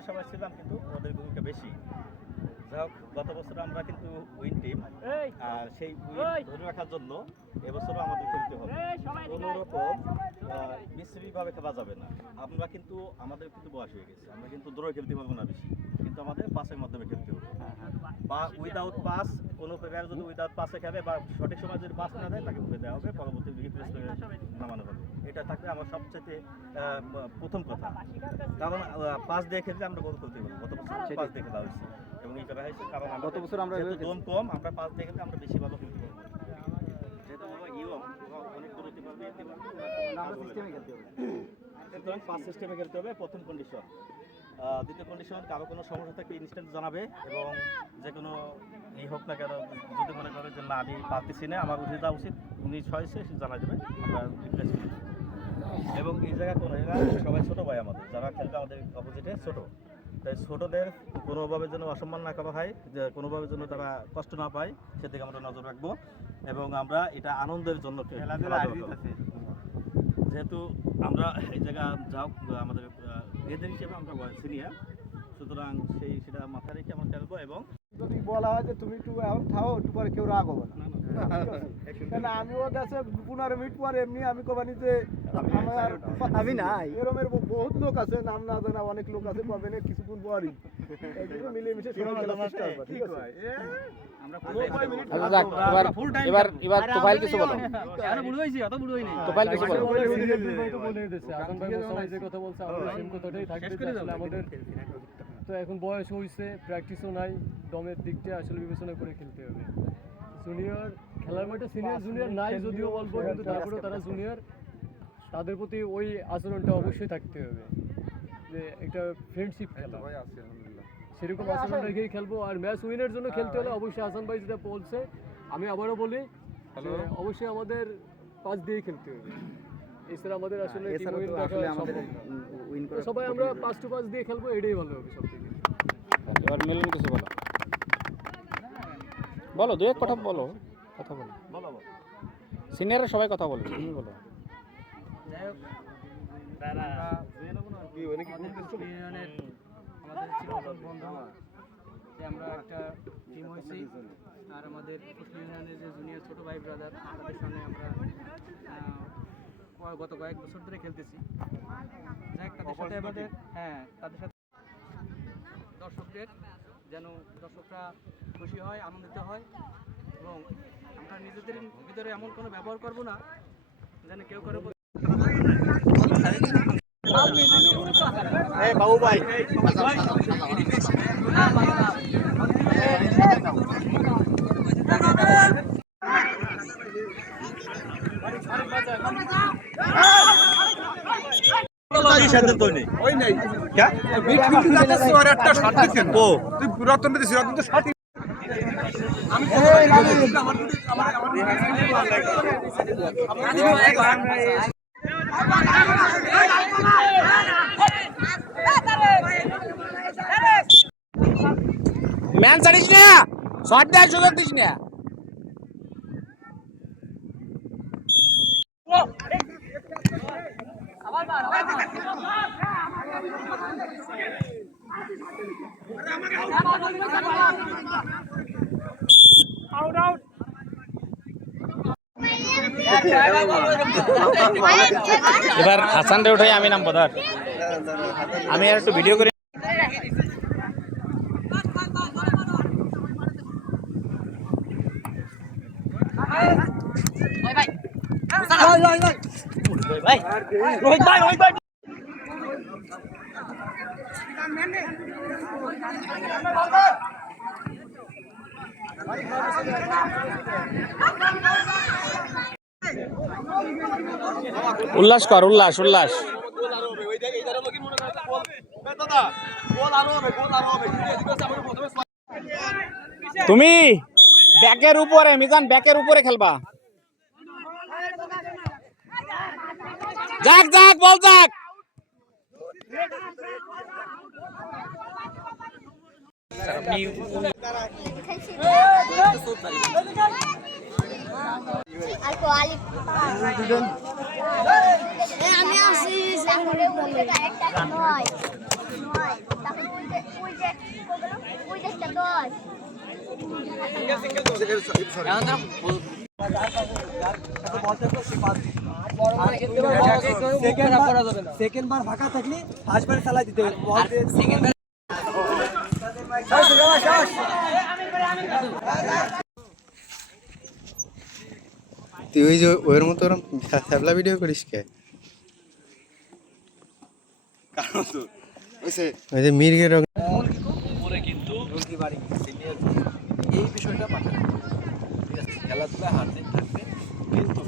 আমরা সবাই ছিলাম কিন্তু ওদের ভূমিকা বেশি। যাই হোক, গত বছর আমরা কিন্তু উইন টিম, আর সেই উইন ধরে রাখার জন্য এবছরও আমাদের খেলতে হবে। কোনো রকম বিশ্রীভাবে খেলা যাবে না। আমরা কিন্তু আমাদের কিন্তু বয়স হয়ে গেছে, আমরা কিন্তু দৌড়ে খেলতে পারবো না বেশি, কিন্তু আমাদের পাসের মাধ্যমে খেলতে হবে। বা উইদাউট পাস, কোনো প্লেয়ার যদি উইদাউট পাসে খেলে বা সঠিক সময় যদি পাস না দেয় তাকে উঠে দেওয়া হবে, পরবর্তী রিপ্লেস করে নামানো হবে। এটা থাকলে আমার সবচেয়ে প্রথম কথা, কারণ পাস দিয়ে খেললে আমরা গোল করতে পারবো। গত বছর পাস দিয়ে খেলা হয়েছে এবং এই করা হয়েছে, কারণ গত বছর আমরা দম কম, আমরা পাস দিয়ে খেললে আমরা বেশি ভালো খেলতে পারবো। যেহেতু আমরা ইয়ং, অনেক করতে পারবে, সুতরাং পাস সিস্টেমে খেলতে হবে প্রথম কন্ডিশন। দ্বিতীয় কন্ডিশন, কারো কোনো সমস্যা থাকলে ইনস্ট্যান্ট জানাবে, এবং যে কোনো হোক না কেন, যদি মনে করে যে না আমি পারতেছি না, আমার উঠে যাওয়া উচিত, উনি হয়েছে সে জানা যাবে, আমরা রিপ্লেস করি। এবং এই জায়গা কোনো সবাই ছোটো ভাই আমাদের, যারা খেলবে আমাদের অপোজিটে ছোটো, তাই ছোটোদের কোনোভাবে যেন অসম্মান না করা হয়, যে কোনোভাবে যেন তারা কষ্ট না পায়, সেদিকে আমরা নজর রাখবো। এবং আমরা এটা আনন্দের জন্য যেহেতু আমরা এই জায়গা যাও আমাদের এদের হিসেবে আমরা সিনিয়র, সুতরাং সেটা মাথায় রেখে আমরা খেলবো। এবং যদি বলা হয় যে তুমি একটু এখন খাও, একটু পরে কেউ রাগ হবে না, কেন আমিও দেশে 15 মিনিট পরে এমনি আমি কবানি যে আমি নাই, এরমের বহুত লোক আছে, নাম না জানা অনেক লোক আছে, পাবেন কিছুক্ষণ পরই মিলেমিশে সবাই খেলা চেষ্টা করবে, ঠিক আছে? এবার তোফাইল কিছু বলো। তোফাইল কিছু বলো। আমাদের তো এখন বয়স হয়েছে, প্র্যাকটিসও নাই, দমের দিকটা আসলে বিবেচনা করে খেলতে হবে। জুনিয়র খেলার মাঠে সিনিয়র জুনিয়র নাই যদিও অল্প, কিন্তু তারপরেও তারা জুনিয়র, তাদের প্রতি ওই আচরণটা অবশ্যই থাকতে হবে, যে একটা ফ্রেন্ডশিপ খেলা, সেরকম আচরণ রেখেই খেলবো। আর ম্যাচ উইনের জন্য খেলতে হলে অবশ্যই হাসান ভাই যেটা বলছে, আমি আবারও বলি, অবশ্যই আমাদের পাস দিয়েই খেলতে হবে। এছাড়া আমাদের আসলে সবাই আমরা 5 টু 5 দিয়ে খেলবো, এটাই ভালো হবে সব থেকে। এবার মিলন কিছু বলো, বলো দু এক কথা বলো, কথা বলো, সিনিয়ররা সবাই কথা বলো, তুমি বলো। যাই হোক, আমাদের বন্ধু যে আমরা একটা টিম হয়েছি, আর আমাদের ইউনিয়নের যে জুনিয়র ছোটো ভাই ব্রাদার, তাদের সঙ্গে আমরা গত কয়েক বছর ধরে খেলতেছি। যাই হোক, তাদের সাথে আমাদের তাদের সাথে দর্শকদের যেন দর্শকরা খুশি হয়, আনন্দিত হয়, এবং আমরা নিজেদের ভিতরে এমন কোনো ব্যবহার করব না যেন কেউ করে বাবু ভাই সিদ্ধান্ত নেই, ওই নেই তুই পুরাতন ম্যান ছাড়িস না, শর্ট দেওয়ার সুযোগ দিস না। এবার হাসান রে উঠাই আমি নাম বদার, আমি আর একটু ভিডিও করে। উল্লাস কর, উল্লাস উল্লাস। তুমি ব্যাকের উপরে, মিজান ব্যাকের উপরে খেলবা। যাক যাক বল যাক। আমি আছি সামনে বলে একটা নয় নয় তাহলে ওই যে একটা 10 সেকেন্ড বার ফাঁকা থাকলে ফার্স্ট বার চালাই দিতে হবে তুই ওই যে ওর মতো ওরম ফ্যাবলা ভিডিও করিস কে? কারণ তো ওই যে মির্গের রং উপরে কিন্তু সিনিয়র এই বিষয়টা মাথায় রাখতে হবে। ঠিক আছে, খেলাধুলা হার জিত থাকবে, কিন্তু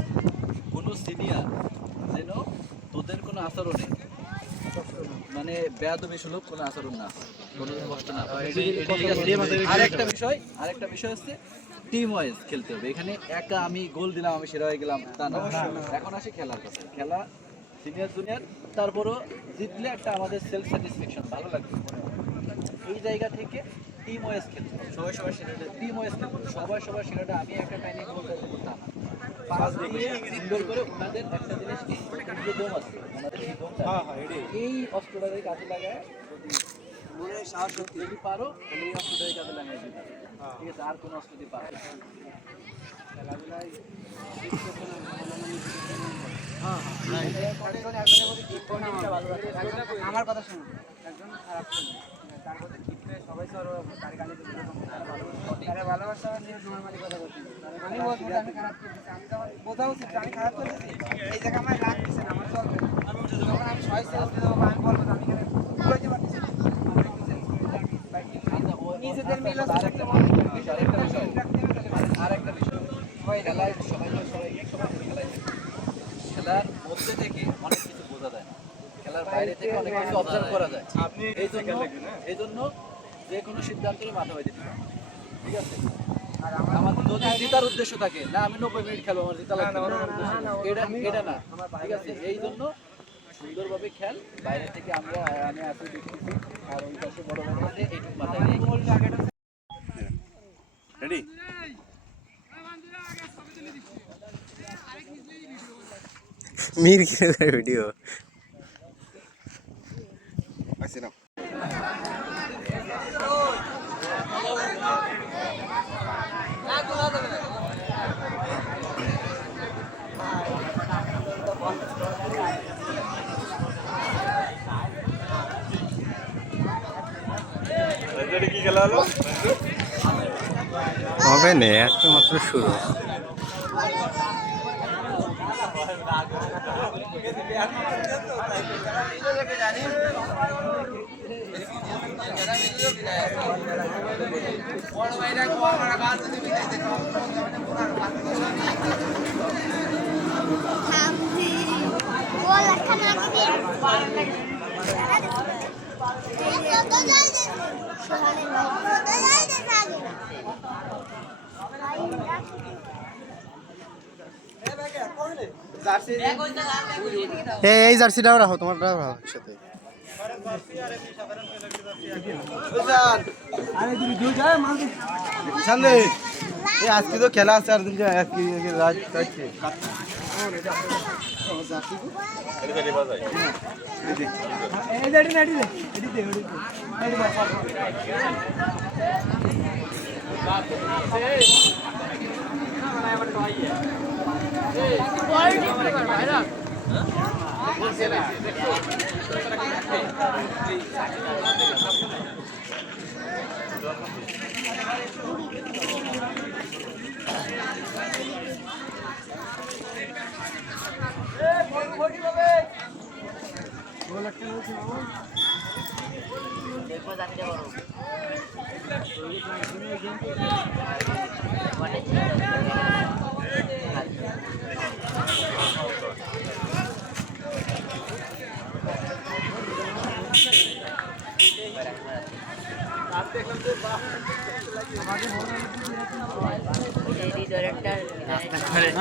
কোনো সিনিয়র যেন তোদের কোনো আচরণে মানে বেয়াদবি সুলভ কোনো আচরণ না হয়, কোনো কষ্ট না হয়। আরেকটা বিষয় হচ্ছে টিম ওয়াইজ খেলতে হবে। এখানে একা আমি গোল দিলাম আমি সেরা হয়ে গেলাম তা না। এখন আসি খেলার কথা। খেলা সিনিয়র জুনিয়র, তারপরও জিতলে একটা আমাদের সেলফ স্যাটিসফ্যাকশন ভালো লাগবে। এই জায়গা থেকে টিম ওয়াইজ খেলতে হবে। সবাই সেরাটা টিম ওয়াইজ খেলতে হবে। সবাই সেরাটা আমি একটা টাইমে গোল করতে করতাম। পাঁচ দিয়ে সিঙ্গল করে ওনাদের একটা জিনিস কি যে দম আছে, ওনাদের এই দমটা এই অস্ত্রটাকে কাজে লাগায় যদি সাহস যদি পারো তাহলে এই অস্ত্রটাকে কাজে লাগাই দিতে হবে। ঠিক আছে, আর কোনো অস্ত্র দিয়ে পারো আমার কথা শুনুন, একজন খারাপ ছেলে তার মধ্যে কিপটে সবাই তো তার গালি দিতে তারা ভালোবাসা নিয়ে নরমালি কথা বলছি। আমি বলছি যে আমি খারাপ করতেছি, আমি তো বোঝা উচিত যে আমি খারাপ করতেছি, এই জায়গায় আমার রাগ দিচ্ছে না, আমার চলবে না। যখন আমি সবাই সেলফ দিয়ে দেবো আমি বলবো আমি এখানে বুঝতে পারতেছি না, নিজেদের মিল আরেকটা বিষয় খেলায় খেলার মধ্যে থেকে অনেক কিছু বোঝা যায় না, খেলার বাইরে থেকে অনেক কিছু অবজার্ভ করা যায়। এই জন্য যে কোনো সিদ্ধান্তের মাথা হয়ে দিতে হবে। ঠিক আছে, আর আমাদের যদি জেতার উদ্দেশ্য থাকে না, আমি 90 মিনিট খেলবো আমার জেতা লাগবে এটা না। ঠিক আছে, এই জন্য সুন্দরভাবে খেল, বাইরে থেকে আমি আসি দেখতেছি, আর ওই পাশে বড় বড় আছে এইটুকু মাথায় রেডি। মির্গের ভিডিও কি খেলা হলো? হবে না, একটা মাত্র শুরু। বল একটা না দিবি কত যাই দে সোহানে কত যাই দে আগে এই জার্সিটাও রাখো, তোমারটাও রাখো একসাথে। আজকে তো খেলা আছে, আর রাজ চাইছে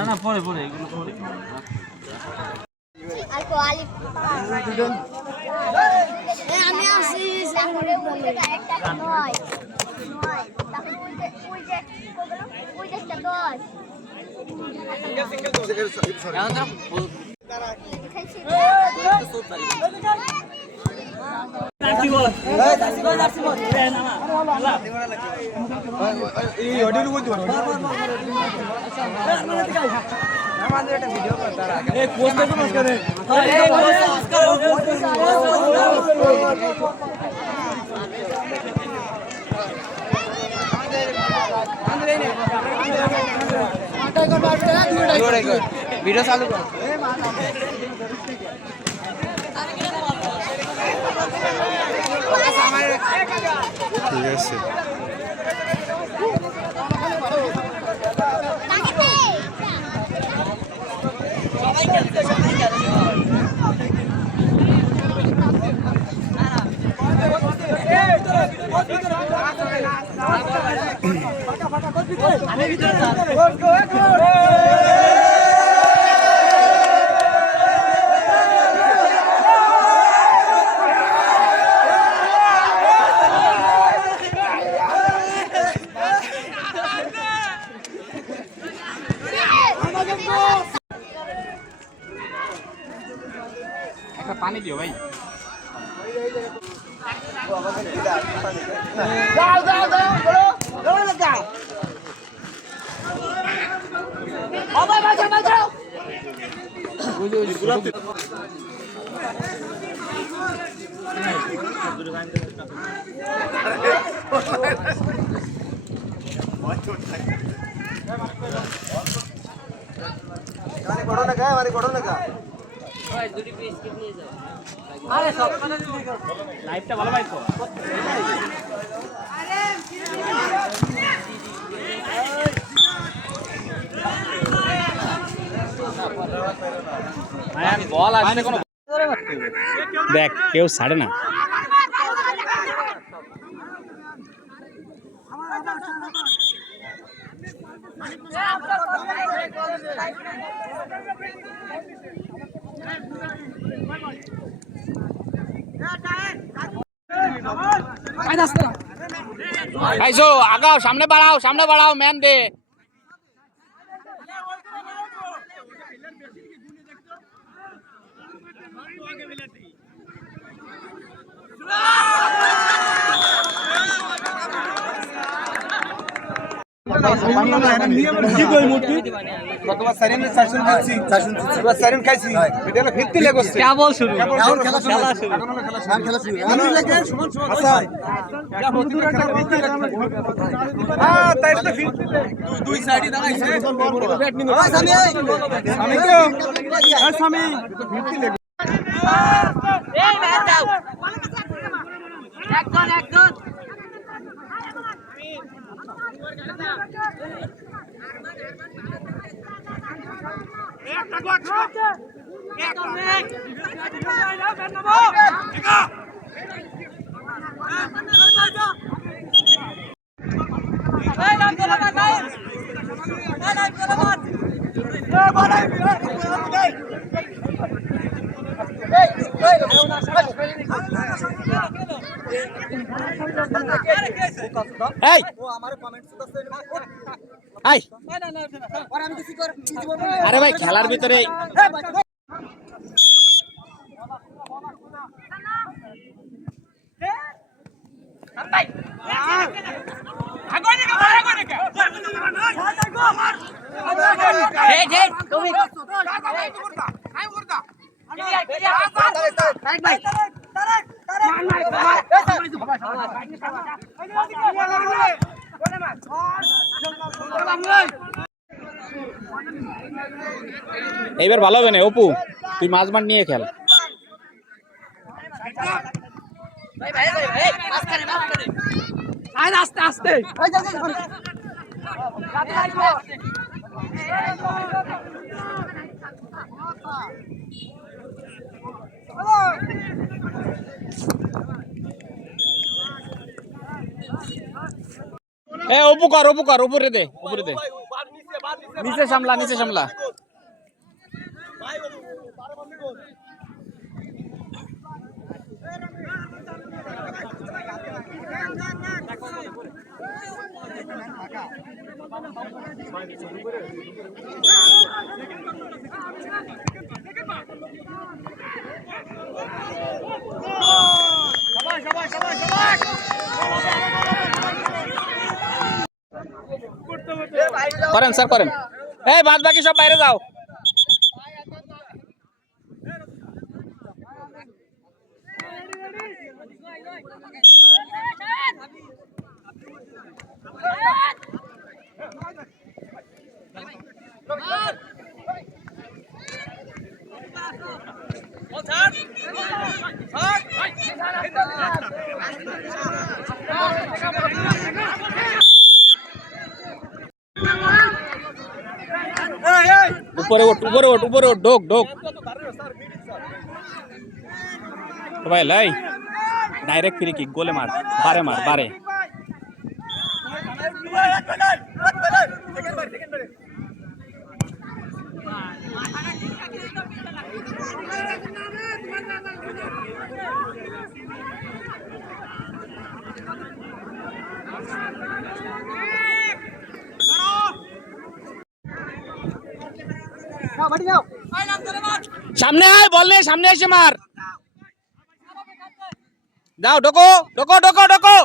না পরে এগুলো পরে। আর কোয়ালি আমি আসি সামনে বলে একটা নয় নয় তাহলে ওই যে একটা 10 এখন ভিডিও চালু কর। ঠিক আছে একটা পানি দিও ভাই। লাইভটা ভালো পাইছো? বল আসলে কোনো দেখ কেউ ছাড়ে না। আইসো আগাও, সামনে বাড়াও ম্যান দে। কেবল শুরু। আরে ভাই খেলার ভিতরে এইবার ভালো হবে না। অপু তুই মাঝমাঠ নিয়ে খেল। আস্তে আস্তে অপু কর উপরে দে নিচে সামলা করেন স্যার করেন। এই বাদ বাকি সব বাইরে যাও। উপরে ওঠ উপরে ওঠ উপরে ওঠ, ঢোক ঢোক ভাই লাই ডাইরেক্ট ফ্রি কিক, গোলে মার, বারে মার বারে। সামনে আয়, বল নে, সামনে এসে মার। দাও ঢোকো ঢোকো ঢোকো ঢোকো,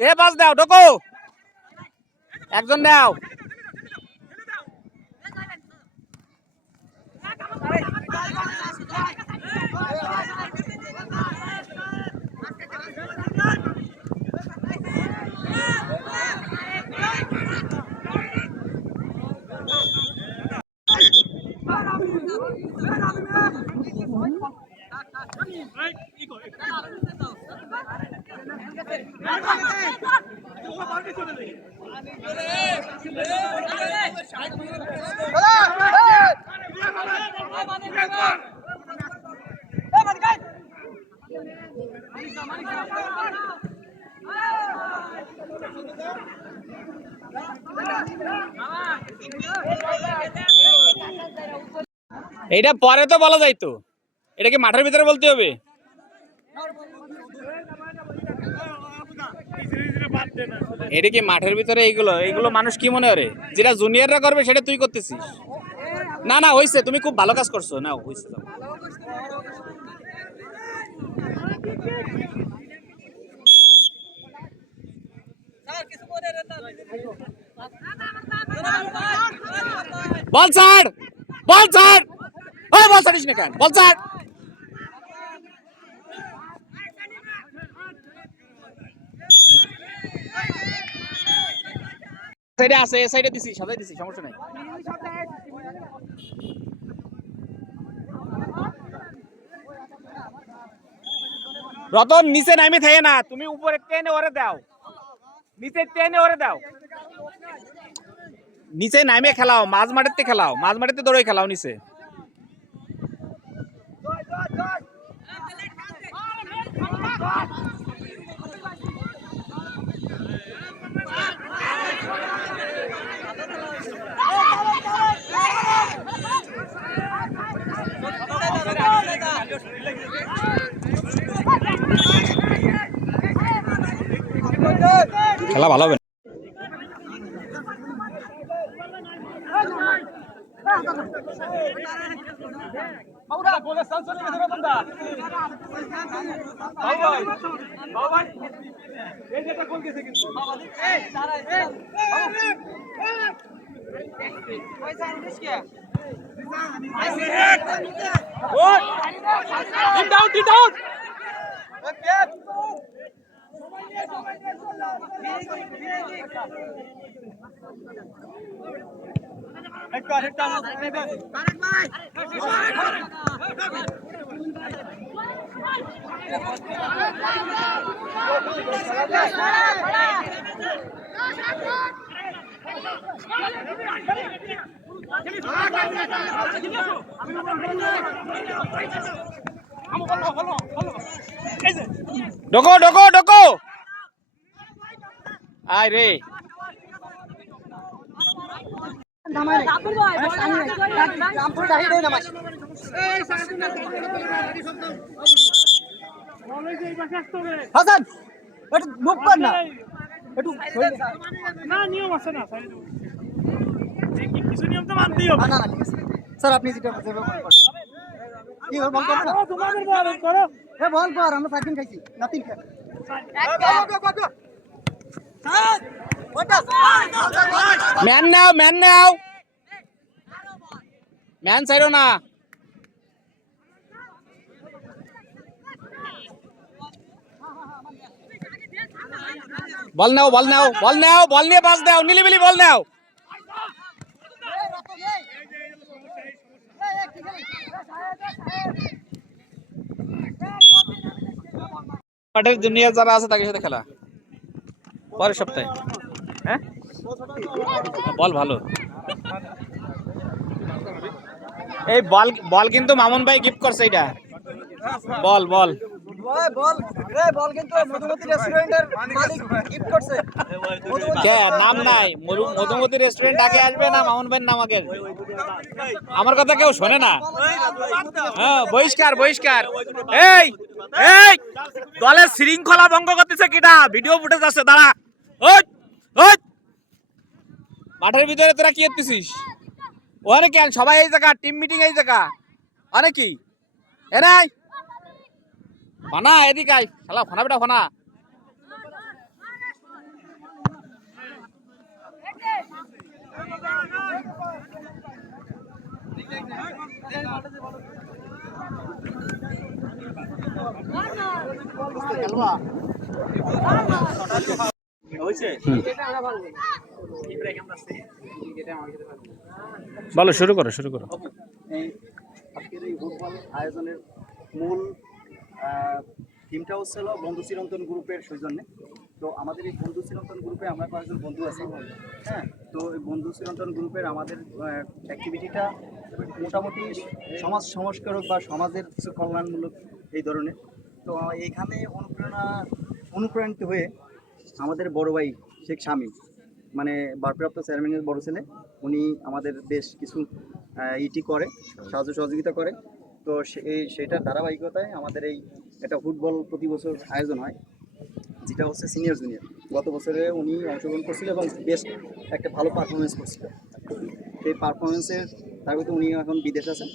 দে পাস দাও, ঢোকো একজন দাও। এইটা পরে তো বলা যাইতো, এটা কি মাঠের ভিতরে বলতে হবে? এটা কি মাঠের ভিতরে? এইগুলো এইগুলো মানুষ কি মনে করে যেটা জুনিয়ররা করবে সেটা তুই করতেছিস? না না হইছে, তুমি খুব ভালো কাজ করছো, না হইছে। বল ছাড়, বল ছাড়, ওই বল ছাড়িস না কেন? বল ছাড়। সাইডে আছে, এই সাইডে দিছি, সাজাই দিছি, সমস্যা নাই। রতন নিচে নামে থাকে না, তুমি উপরে টেনে ওরে দাও, নিচে টেনে ওরে দাও, নিচে নামে খেলাও, মাঝ মাঠেতে খেলাও, মাঝ মাঠেতে দৌড়ে খেলাও নিচে। খেলা ভালো হবে। ঢোকো ঢোকো ঢোকো, আয় রে। হাসান একটু মুখ কর না, একটু না নিয়ম আছে না, কিছু নিয়ম তো মানতেই হবে। না না ঠিক আছে স্যার, আপনি যেটা কি বল করো না, তোমাদের বল করো, এ বল কর, আমরা 4 দিন খাইছি, না 3 খাই। ম্যান নাও ম্যান নাও, ম্যান ছাইরো না। বল নাও বল নাও বল নাও, বল নিয়ে পাস দাও, নিলিবিলি বল নাও। মাঠের জুনিয়র যারা আছে তাদের সাথে খেলা পরের সপ্তাহে। হ্যাঁ বল ভালো। এই বল বল কিন্তু মামুন ভাই গিফট করছে এটা। বল বল বল কিন্তু মধুমতি রেস্টুরেন্টের মালিক গিফট করছে। কে নাম নাই, মধুমতি রেস্টুরেন্ট আগে আসবে না মামুন ভাইয়ের নাম আগে? আমার কথা কেউ শোনে না। হ্যাঁ বহিষ্কার বহিষ্কার। এই এই দলের শৃঙ্খলা ভঙ্গ করতেছে কিটা? ভিডিও ফুটেজ আছে, দাঁড়া। ওই ওই মাঠের ভিতরে তোরা কি করতেছিস? ওখানে কেন সবাই এই জায়গা, টিম মিটিং এই জায়গা, অনেক কি এ নাই ফানা এদিকে আয় শালা, ফানা বেটা ফানা। বলো শুরু করো শুরু করো। আজকের এই ফুটবল আয়োজনের মূল থিমটা হচ্ছিল বন্ধু চিরন্তন গ্রুপের সৌজন্যে। তো আমাদের এই বন্ধু চিরন্তন গ্রুপে আমরা কয়েকজন বন্ধু আছি। হ্যাঁ, তো এই বন্ধু চিরন্তন গ্রুপের আমাদের অ্যাক্টিভিটিটা মোটামুটি সমাজ সংস্কারক বা সমাজের কিছু কল্যাণমূলক এই ধরনের। তো এইখানে অনুপ্রাণিত হয়ে আমাদের বড় ভাই শেখ শামীম, মানে ভারপ্রাপ্ত চেয়ারম্যানের বড় ছেলে, উনি আমাদের বেশ কিছু ইটি করে, সাহায্য সহযোগিতা করে। তো সেটার ধারাবাহিকতায় আমাদের এই একটা ফুটবল প্রতি বছর আয়োজন হয়, যেটা হচ্ছে সিনিয়র জুনিয়র। গত বছরে উনি অংশগ্রহণ করছিল এবং বেশ একটা ভালো পারফরমেন্স করছিল। সেই পারফরমেন্সের তারপরে উনি এখন বিদেশ আছেন।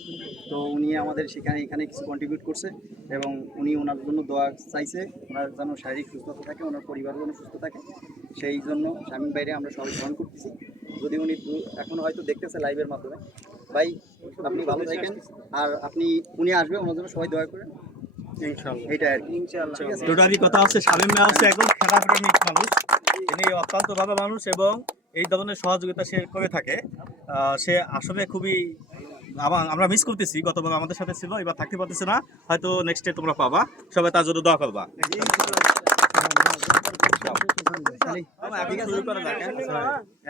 তো উনি আমাদের এখানে কিছু কন্ট্রিবিউট করছে এবং উনি ওনার জন্য দোয়া চাইছে, ওনার যেন শারীরিক সুস্থতা থাকে, ওনার পরিবার যেন সুস্থ থাকে। সেই জন্য শামীম বাইরে আমরা সবাই গ্রহণ করতেছি। যদি উনি এখন হয়তো দেখতেছে লাইভের মাধ্যমে, ভাই আপনি ভালো থাকেন, আর উনি আসবে, ওনার জন্য সবাই দোয়া করেন ইনশাআল্লাহ। এটা আর কি ইনশাআল্লাহ। টোটালি কথা হচ্ছে শামীম ভাই হচ্ছে একদম খেলাপ্রেমিক মানুষ, তিনি অত্যন্ত ভালো মানুষ এবং এই ধরনের সহযোগিতা সে করে থাকে। সে আসলে খুবই আমরা মিস করতেছি, গতবার আমাদের সাথে ছিল, এবার থাকতে পারতেছে না, হয়তো নেক্সট ডে তোমরা পাবা, সবাই তার জন্য দোয়া করবা।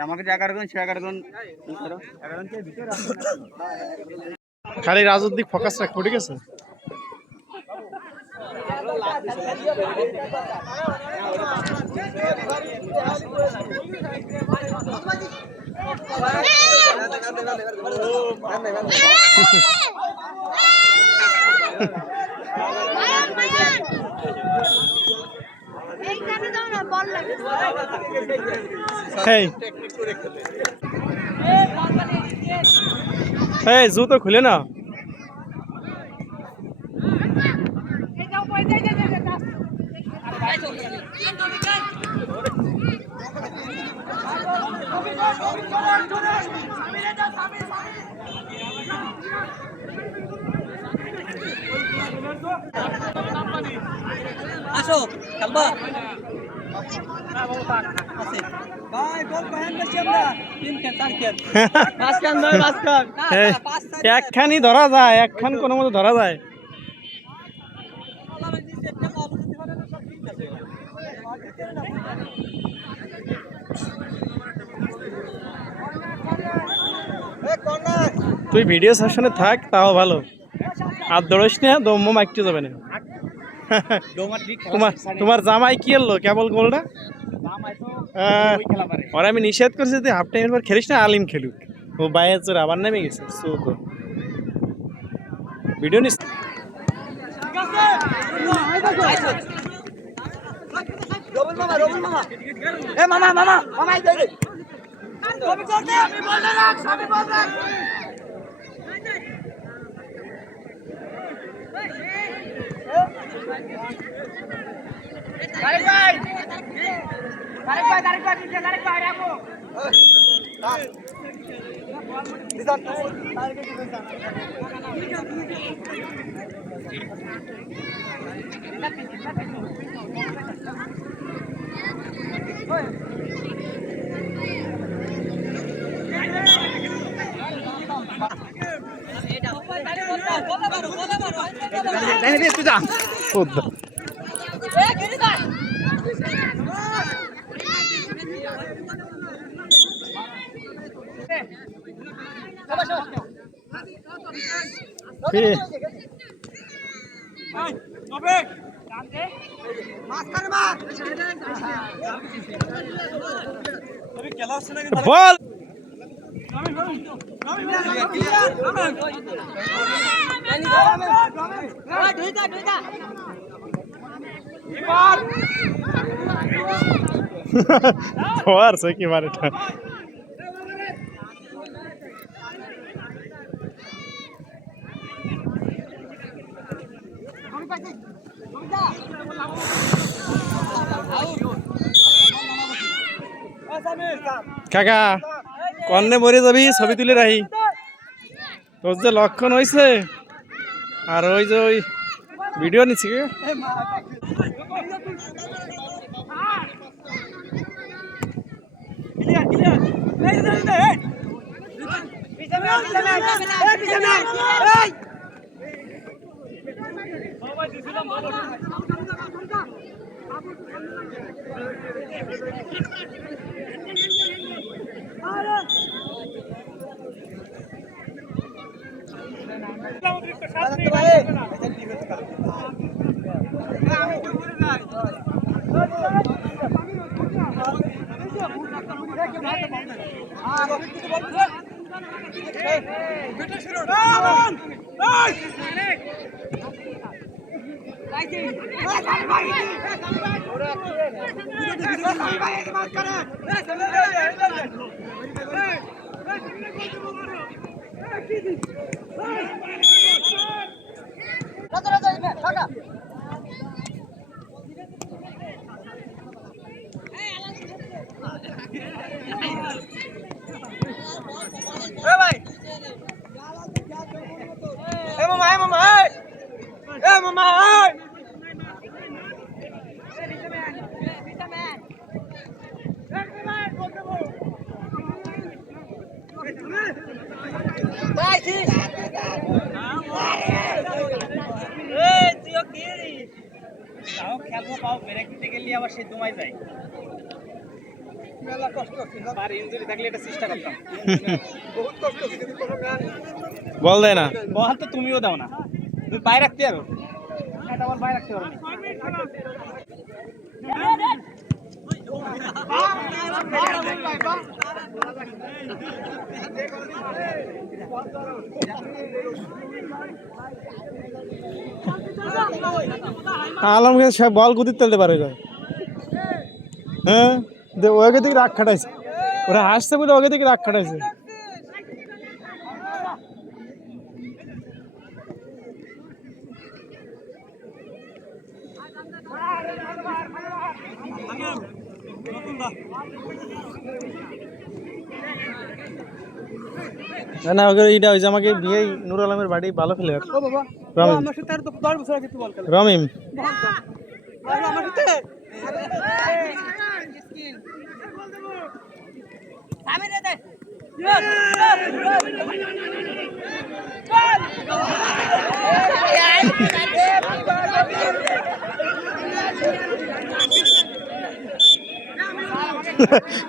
আমাকে যে 11 জন, সে 11 জন খালি রাজনৈতিক ফোকাস রাখবো, ঠিক আছে? এই জুতো খুলে না। আসো খেলবা ভাই, বল পাহান বেশি আমরা তিন খেল চার খেল পাঁচখান ভাই, পাঁচখান একখানি ধরা যায়, একখান কোনো মতো ধরা যায়। তুই ভিডিও সেশনে থাক, তাও ভালো। আর দৌড়িস না, দম্ম মাইকতে যাবে না। তোমার জামাই কি এলো কেবল গোলটা? ওরা আমি নিষেধ করছি যে হাফ টাইমের পর খেলিস না, আলিম খেলুক। ও বাইরে চোর আবার নেমে গেছে। ভিডিও নিস। ভাই বল ধোয়ারছে কি মারে কাকা কন্নে মরে যাবি ছবি তুলে রাখি তোর যে লক্ষণ হয়েছে আর ওই যে ওই ভিডিও নিচ্ছি খেলবো পাও ব্রেক দিতে গেলে আবার সে দুমাই যায় মেলা কষ্ট আর ইনজুরি থাকলে এটা চেষ্টা করতাম বহুত কষ্ট কিন্তু কোনো ম্যান বল দেয় না বল তো তুমিও দাও না তুমি পায়ে রাখতে পারো এটা বল পায়ে রাখতে পারো আলমকে সব বল গুদিতে তেলতে পারে হ্যাঁ ওকে দিকে রাগ খাটাইছে ওরা হাসছে বলে ওকে দিকে রাগ খাটাইছে না ওকে এটা হয়েছে আমাকে বিয়ে নুর আলমের বাড়ি ভালো খেলে রমিম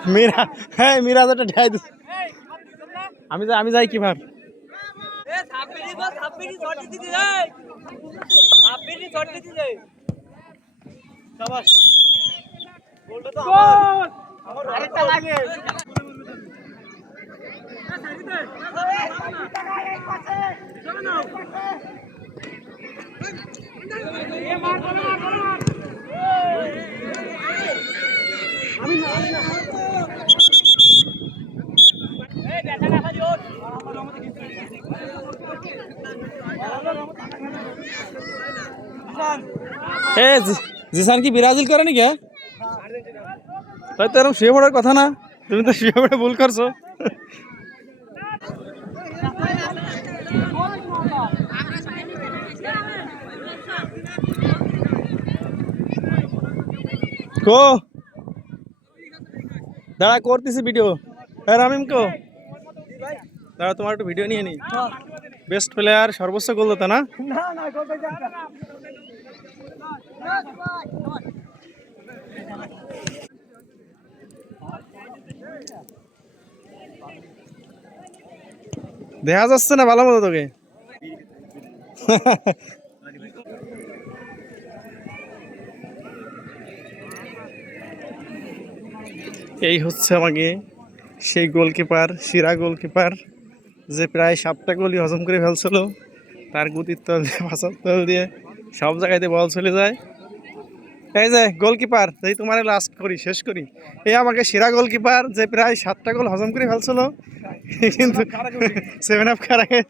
মীরা হ্যাঁ মীরা তো ঢাই দিচ্ছে আমি যাই কি ভাব জিসান কি ব্রাজিল করে নাকি তাই তো এরকম শুয়ে পড়ার কথা না, তুমি তো শুয়ে পড়ে ভুল করছো। কো দাঁড়া করতেছি ভিডিও। হ্যাঁ রামিম কো দাঁড়া, তোমার একটু ভিডিও নিয়ে নি। বেস্ট প্লেয়ার সর্বোচ্চ গোল দিতে না? দেখা যাচ্ছে না ভালো মতো তোকে। এই হচ্ছে আমাকে সেই গোলকিপার, সেরা গোলকিপার, যে প্রায় 7টা গোলই হজম করে ফেলছিল। তার গতির তল দিয়ে, পাছার তল দিয়ে সব জায়গাতে বল চলে যায়। এই যে গোলকিপার, এই তোমার লাস্ট করি, শেষ করি, এই আমাকে সেরা গোলকিপার, যে প্রায় 7টা গোল হজম করে ফেলছিল, কিন্তু 7 আপ খার আগে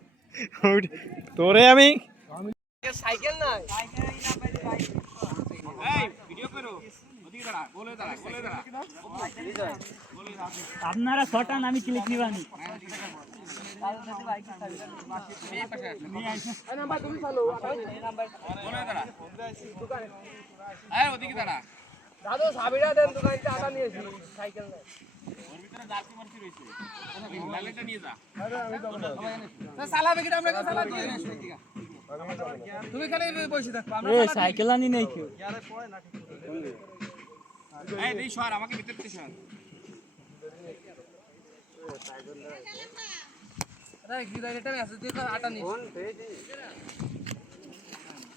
তোরে আমি সাইকেল নাই আপনারা শটান, আমি ক্লিক নিবানি। দাদু সাবিরা দেন, দোকানটা আটা নিয়েছি, সাইকেল নাই। তুমি খালি বসে থাকো, সাইকেল আনি নাই কেউ। আমাকে ভিতরে সর। এটা মেসেজ দিয়ে আটা নিয়েছি।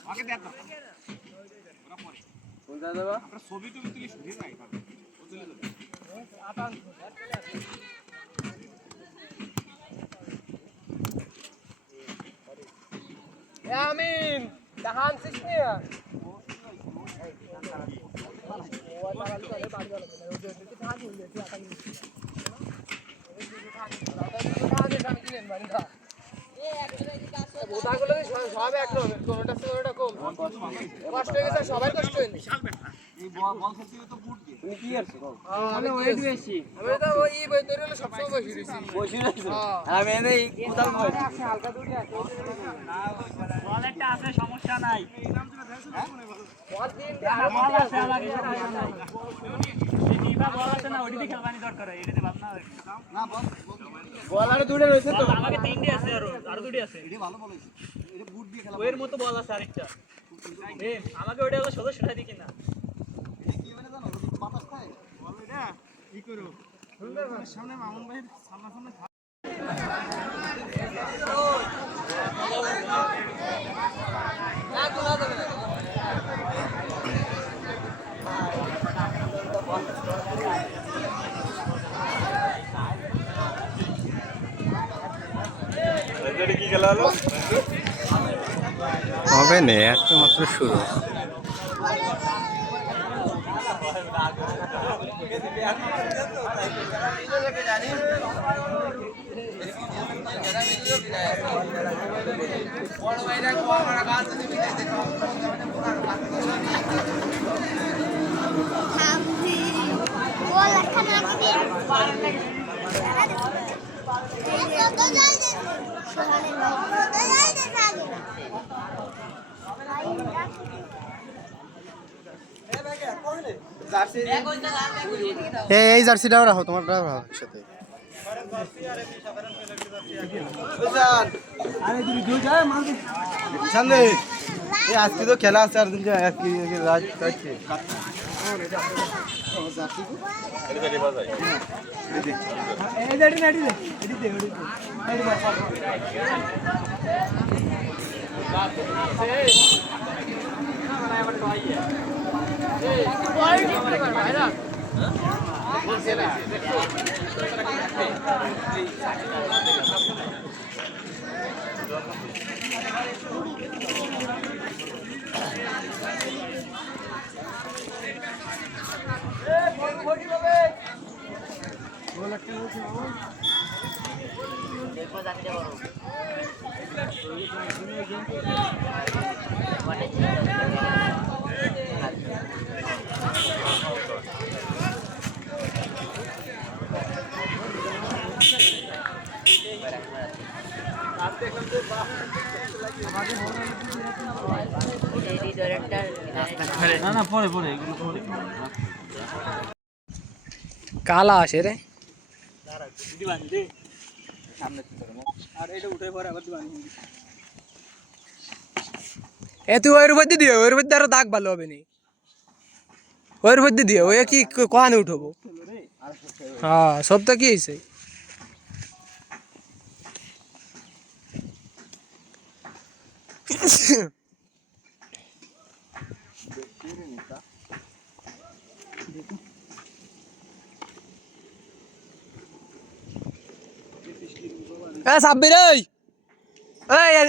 আমাকে দেখ না, ওরা পরে কোন জায়গা যাবা, আমরা ছবি টবি তুলি শুনি নাই পাবে, ও চলে যাবে আটা। আমিন দাহান সিসনিয়া সব এক হবে, কোনটা কোনটা কম কষ্ট হয়ে গেছে, সবাই কষ্ট হয়নি। এই বল খেলতে তো বুট দিয়ে তুমি কি করছো? আমি ওয়েট বেশি, আমি তো ওই বই তৈরি হলো সব সময় বসে রইছি, বসে রইছো। আমি এই কোদাল বল আছে হালকা দূরে আছে, বল একটা আছে, সমস্যা নাই। বল দিন বল আছে আমাকে, এই দিবা বল আছে না, ওইদিকে খেলবানি দরকার, এটাতে ভাব না না বল বল আর দূরে রয়েছে তো, আমাকে তিনটে আছে, আর দুটো আছে। এটা ভালো বলেছে, এটা বুট দিয়ে খেলা ওর মতো বল আছে আরেকটা, আমাকে ওটা হলো সোজা সেটা দিকে না। এটা কি মানে জানো, বাতাস খায় বল, এটা কি করো সামনে মামুন ভাই সামনে হবে না, একটা মাত্র শুরু। এই জার্সিটাও রাখো, তোমারটাও রাখো একসাথে। আজকে তো খেলা আছে, আর কালা আসে রে এ তুই ওর মধ্যে দিও, ওর মধ্যে আরো দাগ ভালো হবে নি, ওর মধ্যে দিও, ওই কি কোয়ানে উঠবো। হ্যাঁ সব তো কি হয়েছে সাব্বির ওই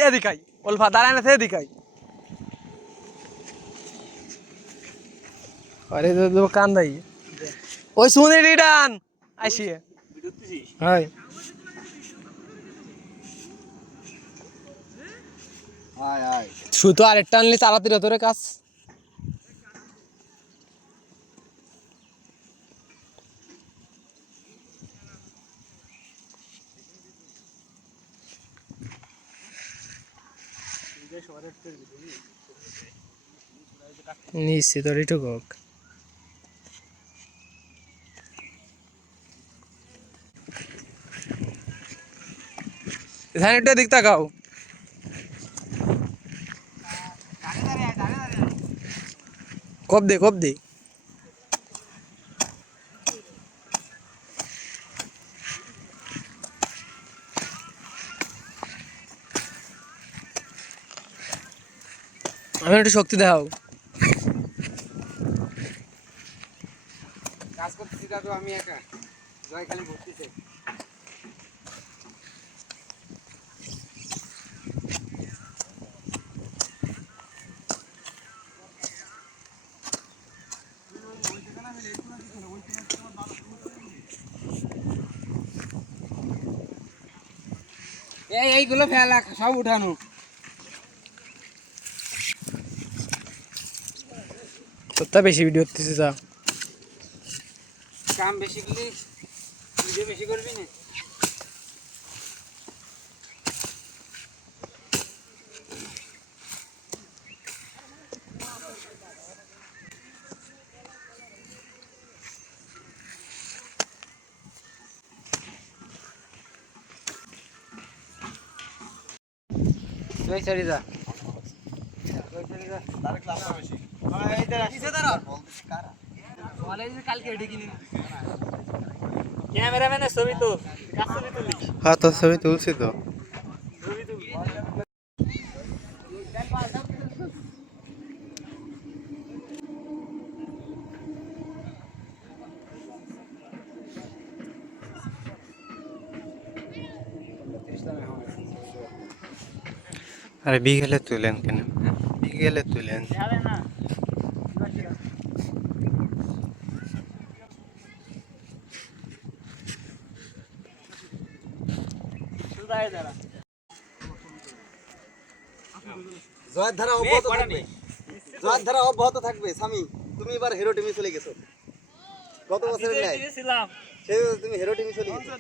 এদিকাই ওলফা দাঁড়ায় না এদিকাই আরে তো কান্দাই ওই শুনে রিটার্ন আসিয়ে হাই শুধু আরেকটা আনলে তাড়াতাড়ি হতো রে কাজ নিশ্চিত এটুক হোক এখানে একটা দিক তাকাও কব দে কব দে আমি একটু শক্তি দেখাও কাজ করতেছি দাদু আমি একা জয় খালি ভর্তিছে এইগুলো ফেলা সব উঠানো তোরটা বেশি ভিডিও করতেছিস যা কাম বেশি করলে ভিডিও বেশি করবি না তুই চলে যা ক্যামেরাম্যানের ছবি তো ছবি তুলি হ্যাঁ তোর ছবি তুলছি তো আরে বিকেলে তুলেন কেন বিকেলে তুলেন যাবে না জয়ের ধারা অব্যাহত থাকবে, জয়ের ধারা অব্যাহত থাকবে। স্বামী তুমি এবার হিরো টিমে চলে গেছো, গত বছরের ন্যায় সেই তুমি হিরো টিমে চলে গেছো।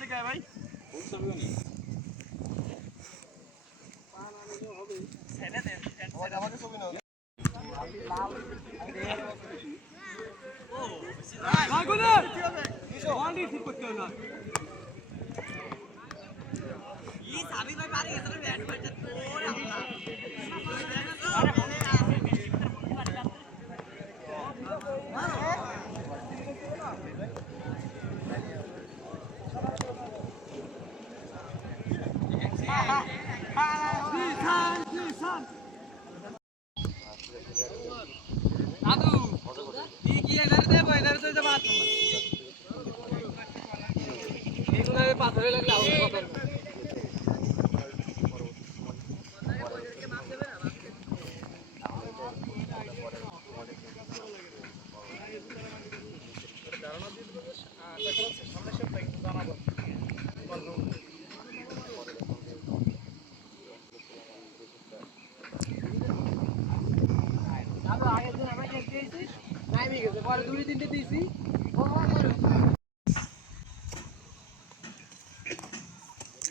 পাথরে লাগলে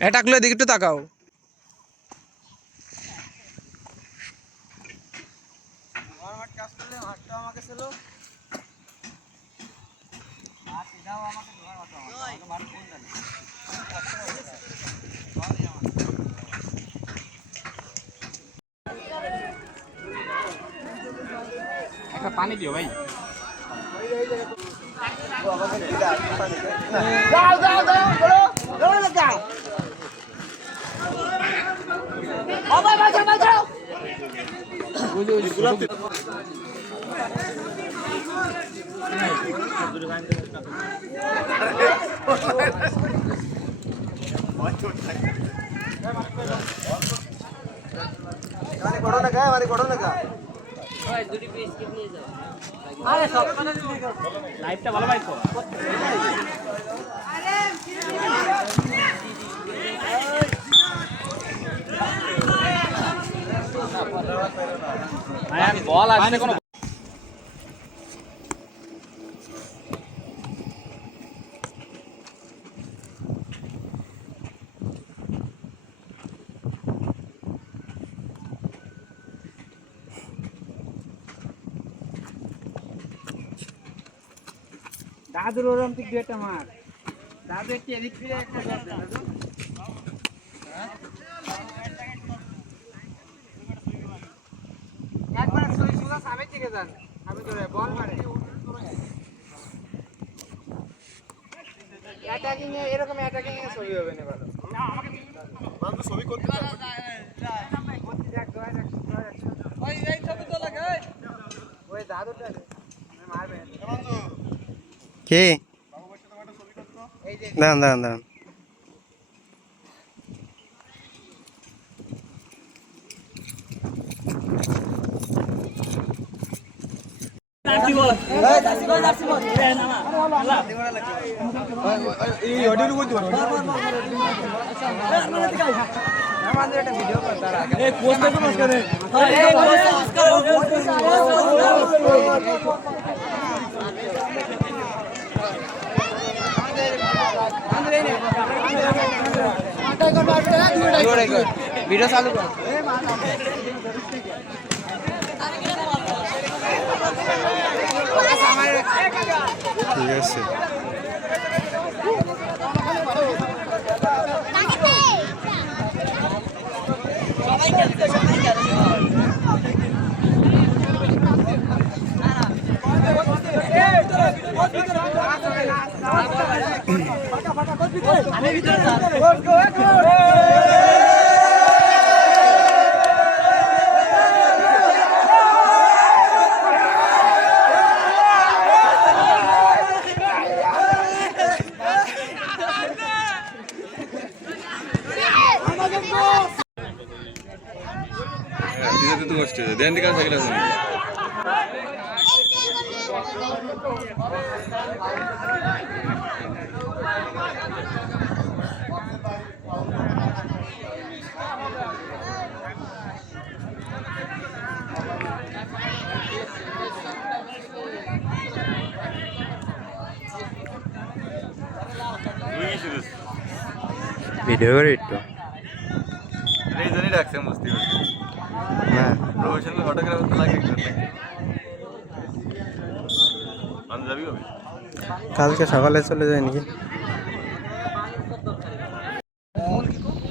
এটা গুলো দিকে একটু তাকাও কাজ করলে হাতটা একটা পানি দিও ভাই। লাইভটা ভালো পাইছো? বল আসলে কোনো দাদুর ওরম দিক দিয়ে একটা মার দাদু একটু এদিক ফিরে একটা দাদু একবার সোজা সামনের দিকে যান আমি ধরে বল মারে অ্যাটাকিং এ এরকম অ্যাটাকিং এ ছবি হবে না ভালো না আমাকে বাবু ছবি করতে ওই এই ছবি তো লাগে ওই দাদুটা মারবে কে দাঁড়ান দাঁড়ান দাঁড়ান ভিডিও চালু কর ঠিক আছে ভিডিও করে একটু রেজনই রাখছে মস্তি না প্রফেশনাল ফটোগ্রাফার তো লাগে যাবি হবে কালকে সকালে চলে যায় নাকি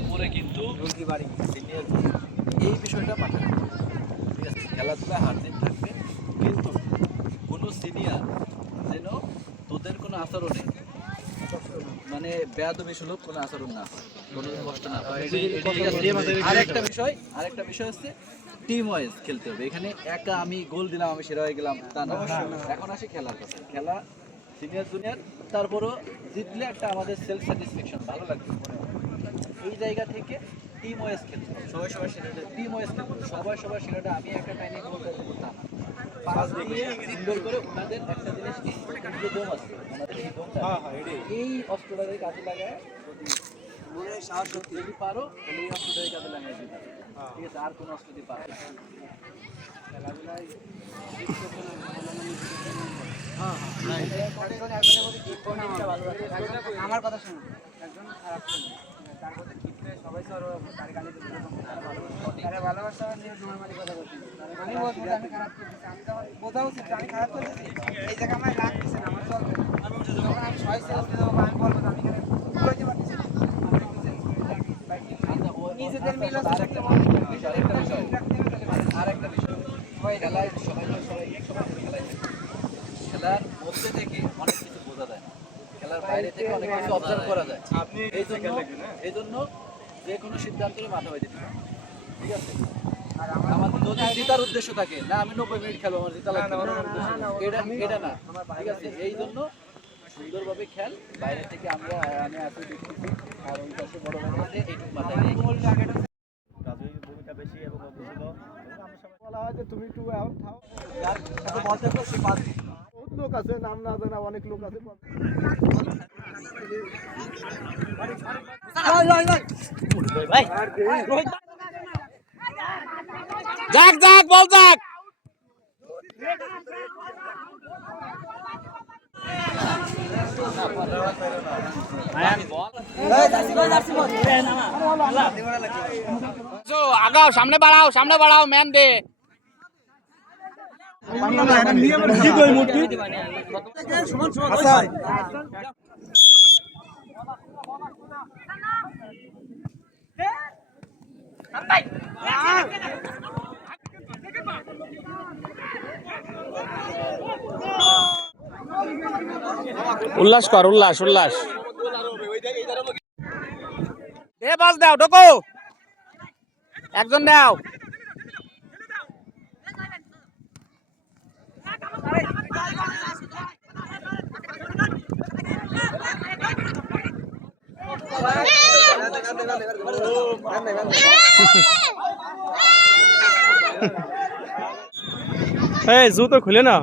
উপরে কিন্তু এই বিষয়টা মাথায় রাখতে হবে। ঠিক আছে খেলাধুলায় হার জিত থাকবে কিন্তু কোনো সিনিয়র যেন তোদের কোনো আচরণে মানে বেয়াদবি সুলভ কোনো আচরণ না হয় কোনো কষ্ট না হয় আরেকটা বিষয় হচ্ছে টিম ওয়াইজ খেলতে হবে এখানে একা আমি গোল দিলাম আমি সেরা হয়ে গেলাম তা না এখন আসি খেলার কথা খেলা সিনিয়র জুনিয়র তারপরও জিতলে একটা আমাদের সেলফ স্যাটিসফ্যাকশন ভালো লাগবে এই জায়গা থেকে টিম ওয়াইজ খেলতে হবে সবাই সেরাটা টিম ওয়াইজ খেলতে হবে সবাই সেরাটা আমি একটা টাইমে গোল করতাম পাস দিয়ে সুন্দর করে ওনাদের একটা জিনিস যে দম আছে আমাদের এই দমটা এই অস্ত্রটাকে কাজে লাগায় যদি সাহস যদি পারো তাহলে এই অস্ত্রটাকে কাজে লাগাই দিতে ঠিক আছে আর কোনো অস্ত্র দিয়ে পারো খেলাধুলায় আমার কথা শুনুন একজন খারাপ তার মধ্যে আরেকটা বিষয় খেলায় খেলার মধ্যে থেকে অনেক কিছু বোঝা যায় না, খেলার বাইরে থেকে অনেক কিছু অবজার্ভ করা যায়। এই জন্য যে কোনো সিদ্ধান্তের মাথা হয়ে দিতে হবে, ঠিক আছে? আর আমাদের যদি জেতার উদ্দেশ্য থাকে না, আমি 90 মিনিট খেলবো, আমার জেতা লাগবে এটা না, ঠিক আছে? এই জন্য সুন্দরভাবে খেল, বাইরে থেকে আমি আসলে দেখতেছি, আর ওই পাশে বড় বড় আছে, এইটুকু মাথায় নিয়ে রাজুর ভূমিকা বেশি এবং অবশ্যই এবং আমরা সবাই বলা হয় যে তুমি একটু এখন থাও, যার সাথে বল থাকলো সে পাস দিবে। বহুত লোক আছে, নাম না জানা অনেক লোক আছে। যাক যাক বল যাক। আগাও, সামনে বাড়াও ম্যান দে। উল্লাস কর, উল্লাস দে, বাস দাও, ঢোকো, একজন দাও। এই জুতো খুলে না।